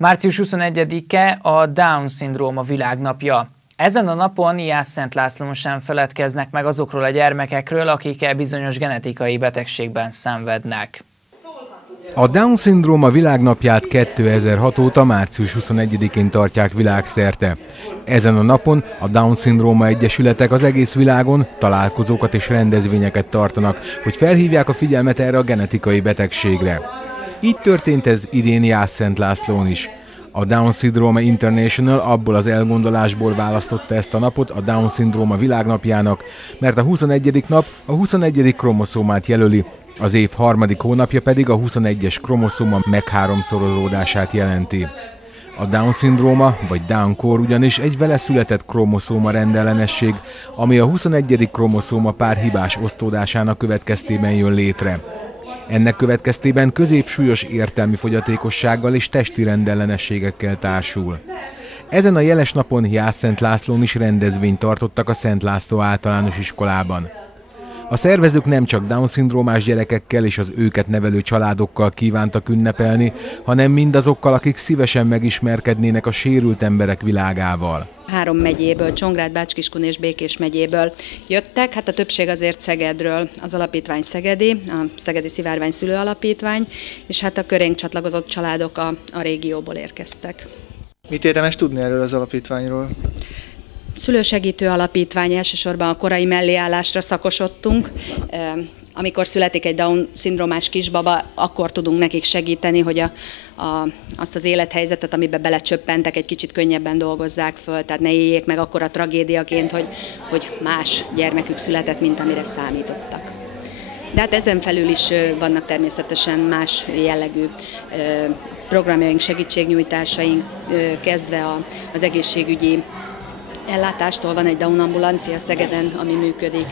Március 21-e a Down-szindróma világnapja. Ezen a napon Jász-Szent Lászlón sem feledkeznek meg azokról a gyermekekről, akik bizonyos genetikai betegségben szenvednek. A Down-szindróma világnapját 2006 óta március 21-én tartják világszerte. Ezen a napon a Down-szindróma egyesületek az egész világon találkozókat és rendezvényeket tartanak, hogy felhívják a figyelmet erre a genetikai betegségre. Így történt ez idén Jász-Szent Lászlón is. A Down-szindróma International abból az elgondolásból választotta ezt a napot a Down-szindróma világnapjának, mert a 21. nap a 21. kromoszómát jelöli, az év harmadik hónapja pedig a 21-es kromoszóma megháromszorozódását jelenti. A Down-szindróma vagy Down-kór ugyanis egy vele született kromoszóma rendellenesség, ami a 21. kromoszóma pár hibás osztódásának következtében jön létre. Ennek következtében középsúlyos értelmi fogyatékossággal és testi rendellenességekkel társul. Ezen a jeles napon Jász-Szent Lászlón is rendezvényt tartottak a Szent László általános iskolában. A szervezők nem csak Down-szindrómás gyerekekkel és az őket nevelő családokkal kívántak ünnepelni, hanem mindazokkal, akik szívesen megismerkednének a sérült emberek világával. 3 megyéből, Csongrád, Bács-Kiskun és Békés megyéből jöttek, hát a többség azért Szegedről, az alapítvány szegedi, a Szegedi Szivárvány Szülő Alapítvány, és hát a körénk csatlakozott családok a régióból érkeztek. Mit érdemes tudni erről az alapítványról? Szülősegítő alapítvány, elsősorban a korai melléállásra szakosodtunk. Amikor születik egy Down-szindrómás kisbaba, akkor tudunk nekik segíteni, hogy azt az élethelyzetet, amiben belecsöppentek, egy kicsit könnyebben dolgozzák föl, tehát ne éljék meg akkora tragédiaként, hogy más gyermekük született, mint amire számítottak. De hát ezen felül is vannak természetesen más jellegű programjaink, segítségnyújtásaink, kezdve az egészségügyi ellátástól. Van egy Down ambulancia Szegeden, ami működik,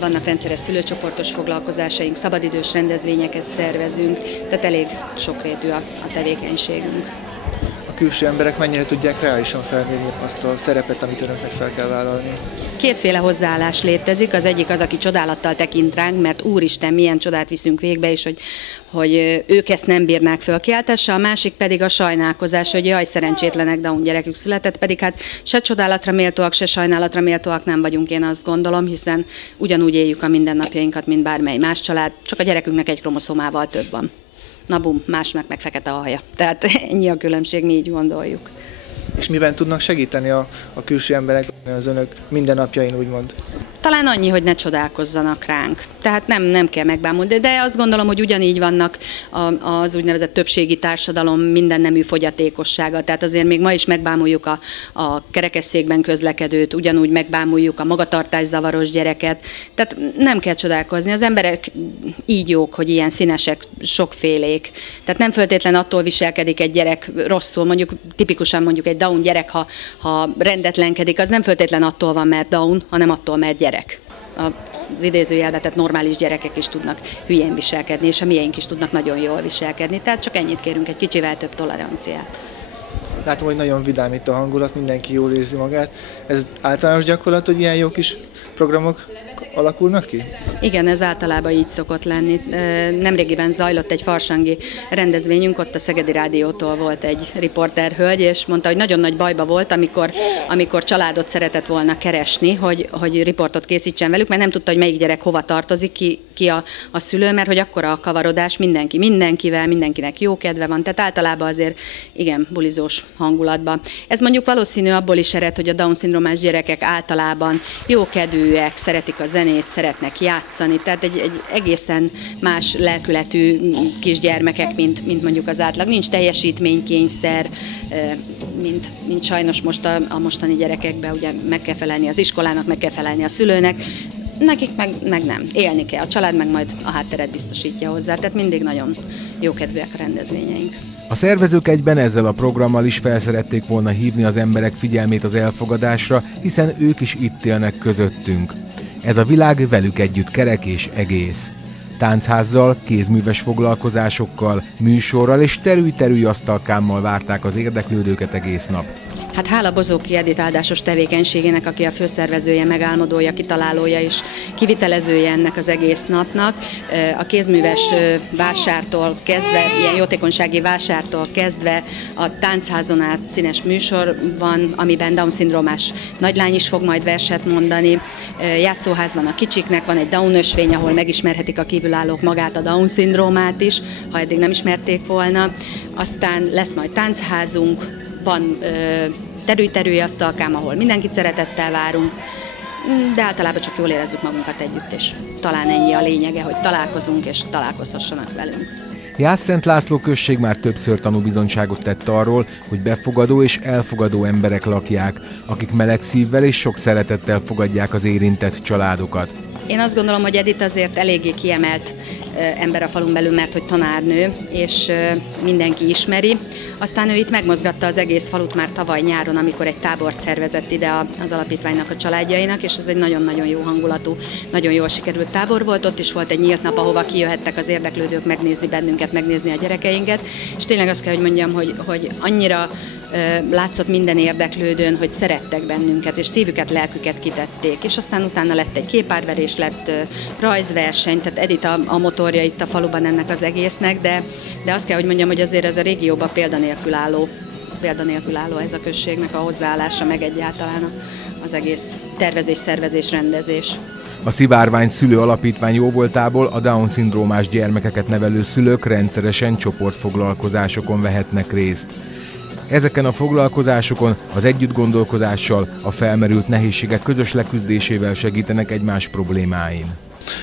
vannak rendszeres szülőcsoportos foglalkozásaink, szabadidős rendezvényeket szervezünk, tehát elég sokrétű a tevékenységünk. A külső emberek mennyire tudják reálisan felmérni azt a szerepet, amit önöknek fel kell vállalni? Kétféle hozzáállás létezik, az egyik az, aki csodálattal tekint ránk, mert úristen, milyen csodát viszünk végbe, és hogy ők ezt nem bírnák fölkiáltásra, a másik pedig a sajnálkozás, hogy jaj, szerencsétlenek, Down gyerekük született, pedig hát se csodálatra méltóak, se sajnálatra méltóak nem vagyunk, én azt gondolom, hiszen ugyanúgy éljük a mindennapjainkat, mint bármely más család, csak a gyerekünknek egy kromoszómával több van. Na bum, másnak meg fekete a haja. Tehát ennyi a különbség, mi így gondoljuk. És miben tudnak segíteni a külső emberek az önök mindennapjain, úgymond? Talán annyi, hogy ne csodálkozzanak ránk. Tehát nem kell megbámulni, de azt gondolom, hogy ugyanígy vannak az úgynevezett többségi társadalom mindennemű fogyatékossága. Tehát azért még ma is megbámuljuk a kerekesszékben közlekedőt, ugyanúgy megbámuljuk a magatartászavaros gyereket. Tehát nem kell csodálkozni. Az emberek így jók, hogy ilyen színesek, sokfélék. Tehát nem feltétlenül attól viselkedik egy gyerek rosszul, mondjuk tipikusan mondjuk egy Down gyerek, ha rendetlenkedik, az nem feltétlenül attól van, mert Down, hanem attól, mert gyerek. Az idézőjelbe tett normális gyerekek is tudnak hülyén viselkedni, és a miénk is tudnak nagyon jól viselkedni. Tehát csak ennyit kérünk, egy kicsivel több toleranciát. Látom, hogy nagyon vidám itt a hangulat, mindenki jól érzi magát. Ez általános gyakorlat, hogy ilyen jó kis programok alakulnak ki? Igen, ez általában így szokott lenni. Nemrégiben zajlott egy farsangi rendezvényünk, ott a Szegedi Rádiótól volt egy riporterhölgy, és mondta, hogy nagyon nagy bajba volt, amikor családot szeretett volna keresni, hogy riportot készítsen velük, mert nem tudta, hogy melyik gyerek hova tartozik, ki a szülő, mert hogy akkora a kavarodás, mindenkivel, mindenkinek jó kedve van, tehát általában azért igen, bulizós hangulatban. Ez mondjuk valószínű abból is ered, hogy a Down-szindrómás gyerekek általában jókedvűek, szeretik a zenét, szeretnek játszani, tehát egy egészen más lelkületű kisgyermekek, mint mondjuk az átlag. Nincs teljesítménykényszer, mint sajnos most a mostani gyerekekben, ugye meg kell felelni az iskolának, meg kell felelni a szülőnek, nekik meg nem. Élni kell, a család meg majd a hátteret biztosítja hozzá, tehát mindig nagyon jókedvűek a rendezvényeink. A szervezők egyben ezzel a programmal is felszerették volna hívni az emberek figyelmét az elfogadásra, hiszen ők is itt élnek közöttünk. Ez a világ velük együtt kerek és egész. Tánchazzal, kézműves foglalkozásokkal, műsorral és terüly-terüly asztalkámmal várták az érdeklődőket egész nap. Hát hála Bozóki Edit áldásos tevékenységének, aki a főszervezője, megálmodója, kitalálója és kivitelezője ennek az egész napnak. A kézműves vásártól kezdve, ilyen jótékonysági vásártól kezdve a táncházon át színes műsor van, amiben Down-szindrómás nagylány is fog majd verset mondani. Játszóház van a kicsiknek, van egy Down ösvény, ahol megismerhetik a kívülállók magát, a Down-szindrómát is, ha eddig nem ismerték volna. Aztán lesz majd táncházunk, van terülj asztalkám, ahol mindenkit szeretettel várunk, de általában csak jól érezzük magunkat együtt, és talán ennyi a lényege, hogy találkozunk és találkozhassanak velünk. Jász-Szent László község már többször tanúbizonyságot tett arról, hogy befogadó és elfogadó emberek lakják, akik meleg szívvel és sok szeretettel fogadják az érintett családokat. Én azt gondolom, hogy Edith azért eléggé kiemelt ember a falun belül, mert hogy tanárnő, és mindenki ismeri. Aztán ő itt megmozgatta az egész falut már tavaly nyáron, amikor egy tábort szervezett ide az alapítványnak a családjainak, és ez egy nagyon-nagyon jó hangulatú, nagyon jól sikerült tábor volt. Ott is volt egy nyílt nap, ahova kijöhettek az érdeklődők megnézni bennünket, megnézni a gyerekeinket, és tényleg azt kell, hogy mondjam, hogy annyira látszott minden érdeklődőn, hogy szerettek bennünket, és szívüket, lelküket kitették. És aztán utána lett egy képárverés, lett rajzverseny, tehát Edith a motorja itt a faluban ennek az egésznek, de azt kell, hogy mondjam, hogy azért ez a régióban példanélkül álló ez a községnek a hozzáállása, meg egyáltalán az egész tervezés, szervezés, rendezés. A Szivárvány Szülő Alapítvány jóvoltából a Down-szindrómás gyermekeket nevelő szülők rendszeresen csoportfoglalkozásokon vehetnek részt. Ezeken a foglalkozásokon az együttgondolkodással, a felmerült nehézségek közös leküzdésével segítenek egymás problémáin.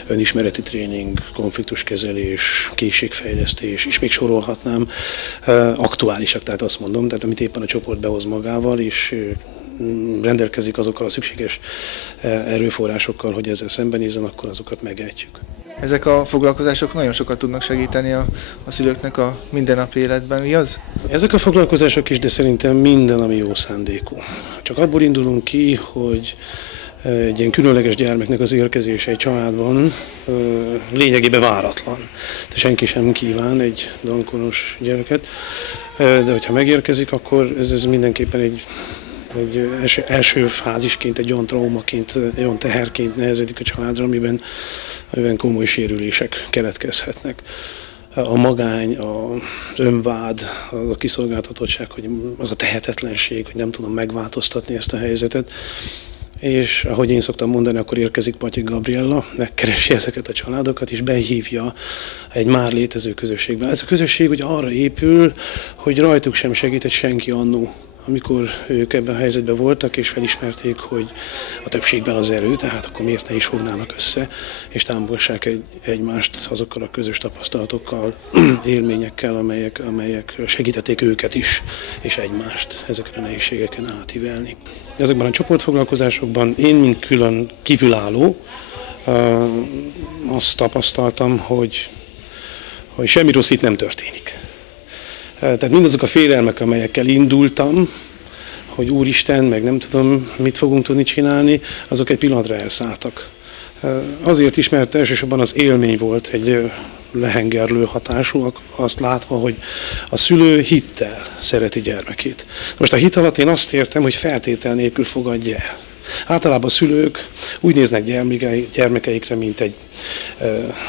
Önismereti tréning, konfliktuskezelés, készségfejlesztés, és még sorolhatnám, aktuálisak, tehát azt mondom, tehát amit éppen a csoport behoz magával, és rendelkezik azokkal a szükséges erőforrásokkal, hogy ezzel szembenézzen, akkor azokat megejtjük. Ezek a foglalkozások nagyon sokat tudnak segíteni a szülőknek a mindennapi életben, igaz? Ezek a foglalkozások is, de szerintem minden, ami jó szándékú. Csak abból indulunk ki, hogy egy ilyen különleges gyermeknek az érkezése egy családban lényegében váratlan. Tehát senki sem kíván egy Down-kóros gyereket, de hogyha megérkezik, akkor ez mindenképpen egy első fázisként, egy olyan traumaként, egy olyan teherként nehezedik a családra, amiben komoly sérülések keletkezhetnek. A magány, az önvád, az a kiszolgáltatottság, hogy az a tehetetlenség, hogy nem tudom megváltoztatni ezt a helyzetet. És ahogy én szoktam mondani, akkor érkezik Patyik Gabriella, megkeresi ezeket a családokat, és behívja egy már létező közösségbe. Ez a közösség ugye arra épül, hogy rajtuk sem segített senki annó, amikor ők ebben a helyzetben voltak, és felismerték, hogy a többségben az erő, tehát akkor miért ne is fognának össze, és támogassák egymást azokkal a közös tapasztalatokkal, élményekkel, amelyek segítették őket is, és egymást ezeken a nehézségeken átívelni. Ezekben a csoportfoglalkozásokban én, mint külön kívülálló, azt tapasztaltam, hogy semmi rossz itt nem történik. Tehát mindazok a félelmek, amelyekkel indultam, hogy úristen, meg nem tudom, mit fogunk tudni csinálni, azok egy pillanatra elszálltak. Azért is, mert elsősorban az élmény volt egy lehengerlő hatású, azt látva, hogy a szülő hittel szereti gyermekét. Most a hit alatt én azt értem, hogy feltétel nélkül fogadja el. Általában a szülők úgy néznek gyermekeikre, mint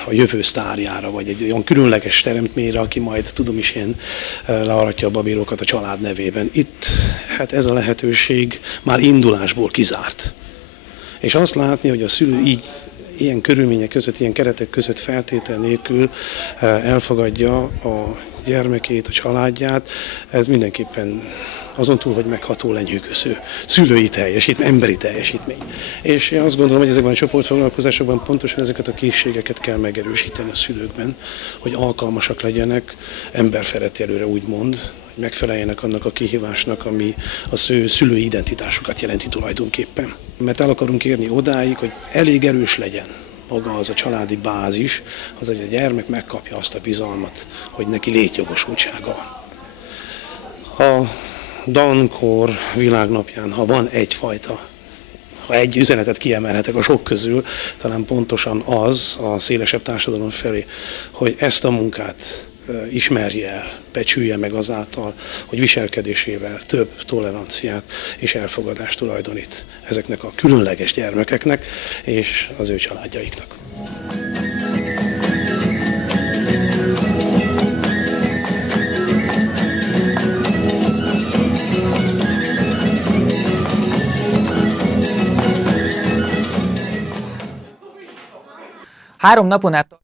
a jövő sztárjára, vagy egy olyan különleges teremtményre, aki majd, tudom is én, learatja a babérokat a család nevében. Itt hát ez a lehetőség már indulásból kizárt. És azt látni, hogy a szülő így, ilyen körülmények között, ilyen keretek között feltétel nélkül elfogadja a gyermekét, a családját, ez mindenképpen azon túl, hogy megható, lenyűgöző szülői teljesítmény, emberi teljesítmény. És én azt gondolom, hogy ezekben a csoportfoglalkozásokban pontosan ezeket a készségeket kell megerősíteni a szülőkben, hogy alkalmasak legyenek emberfeletti előre úgymond, hogy megfeleljenek annak a kihívásnak, ami a szülői identitásukat jelenti tulajdonképpen. Mert el akarunk érni odáig, hogy elég erős legyen maga az a családi bázis, az, hogy a gyermek megkapja azt a bizalmat, hogy neki létjogosultsága van. A Down-kór világnapján, ha van egyfajta, ha egy üzenetet kiemelhetek a sok közül, talán pontosan az a szélesebb társadalom felé, hogy ezt a munkát ismerje el, becsülje meg azáltal, hogy viselkedésével több toleranciát és elfogadást tulajdonít ezeknek a különleges gyermekeknek és az ő családjaiknak. Három napon át